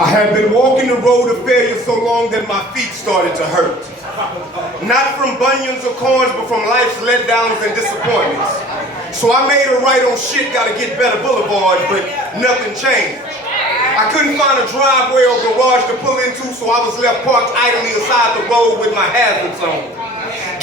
I had been walking the road of failure so long that my feet started to hurt. Not from bunions or corns, but from life's letdowns and disappointments. So I made a right on shit, gotta get better boulevard, but nothing changed. I couldn't find a driveway or garage to pull into, so I was left parked idly aside the road with my hazards on.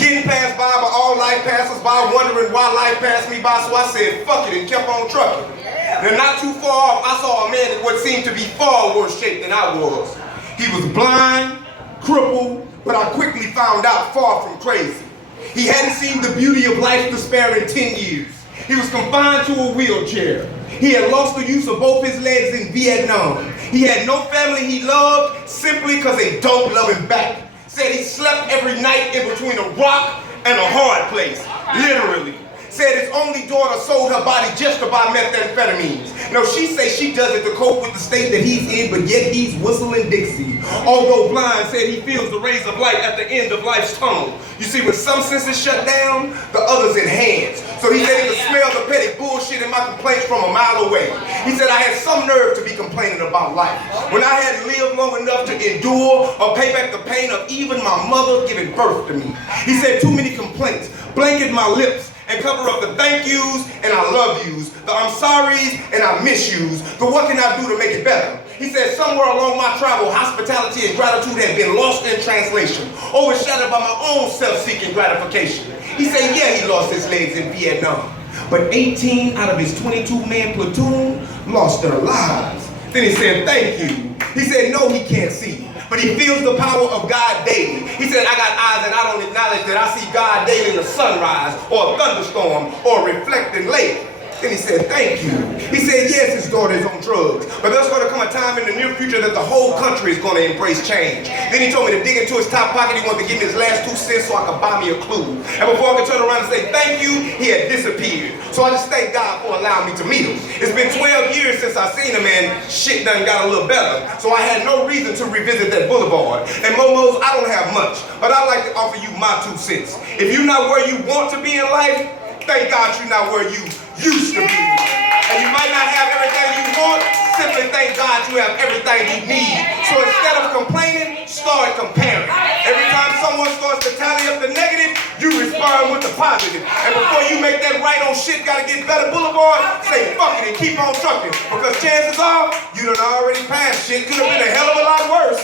Getting passed by all life passers by, wondering why life passed me by, so I said fuck it and kept on trucking. And not too far off, I saw a man in what seemed to be far worse shape than I was. He was blind, crippled, but I quickly found out far from crazy. He hadn't seen the beauty of life's despair in 10 years. He was confined to a wheelchair. He had lost the use of both his legs in Vietnam. He had no family he loved simply because they don't love him back. Said he slept every night in between a rock and a hard place, literally. Said his only daughter sold her body just to buy methamphetamines. No, she say she does it to cope with the state that he's in, but yet he's whistling Dixie. Although blind, said he feels the rays of light at the end of life's tunnel. You see, when some senses shut down, the others enhance. So he said he could smell the petty bullshit in my complaints from a mile away. He said I had some nerve to be complaining about life, when I hadn't lived long enough to endure or pay back the pain of even my mother giving birth to me. He said too many complaints blanket my lips and cover up the thank yous and I love yous, the I'm sorry's and I miss yous, the what can I do to make it better. He said somewhere along my travel, hospitality and gratitude had been lost in translation, overshadowed by my own self-seeking gratification. He said yeah, he lost his legs in Vietnam, but 18 out of his 22-man platoon lost their lives. Then he said thank you. He said no, he can't see, but he feels the power of God daily. He said, I got eyes and I don't acknowledge that I see God daily in the sunrise or a thunderstorm or a reflecting lake. Then he said, thank you. He said, yes, his daughter is on drugs, but there's going to come a time in the near future that the whole country is going to embrace change. Then he told me to dig into his top pocket. He wanted to give me his last 2 cents so I could buy me a clue. And before I could turn around and say thank you, he had disappeared. So I just thank God for allowing me to meet him. It's been 12 years since I seen him and shit done got a little better. So I had no reason to revisit that boulevard. And Momo's, I don't have much, but I'd like to offer you my 2 cents. If you're not where you want to be in life, thank God you're not where you used to be. And you might not have everything you want, simply thank God you have everything you need. So instead of complaining, start comparing. Every time someone starts to tally up the negative, you respond with the positive. And before you make that right on shit, gotta get better boulevard, say fuck it and keep on trucking. Because chances are, you done already passed shit. Could have been a hell of a lot worse.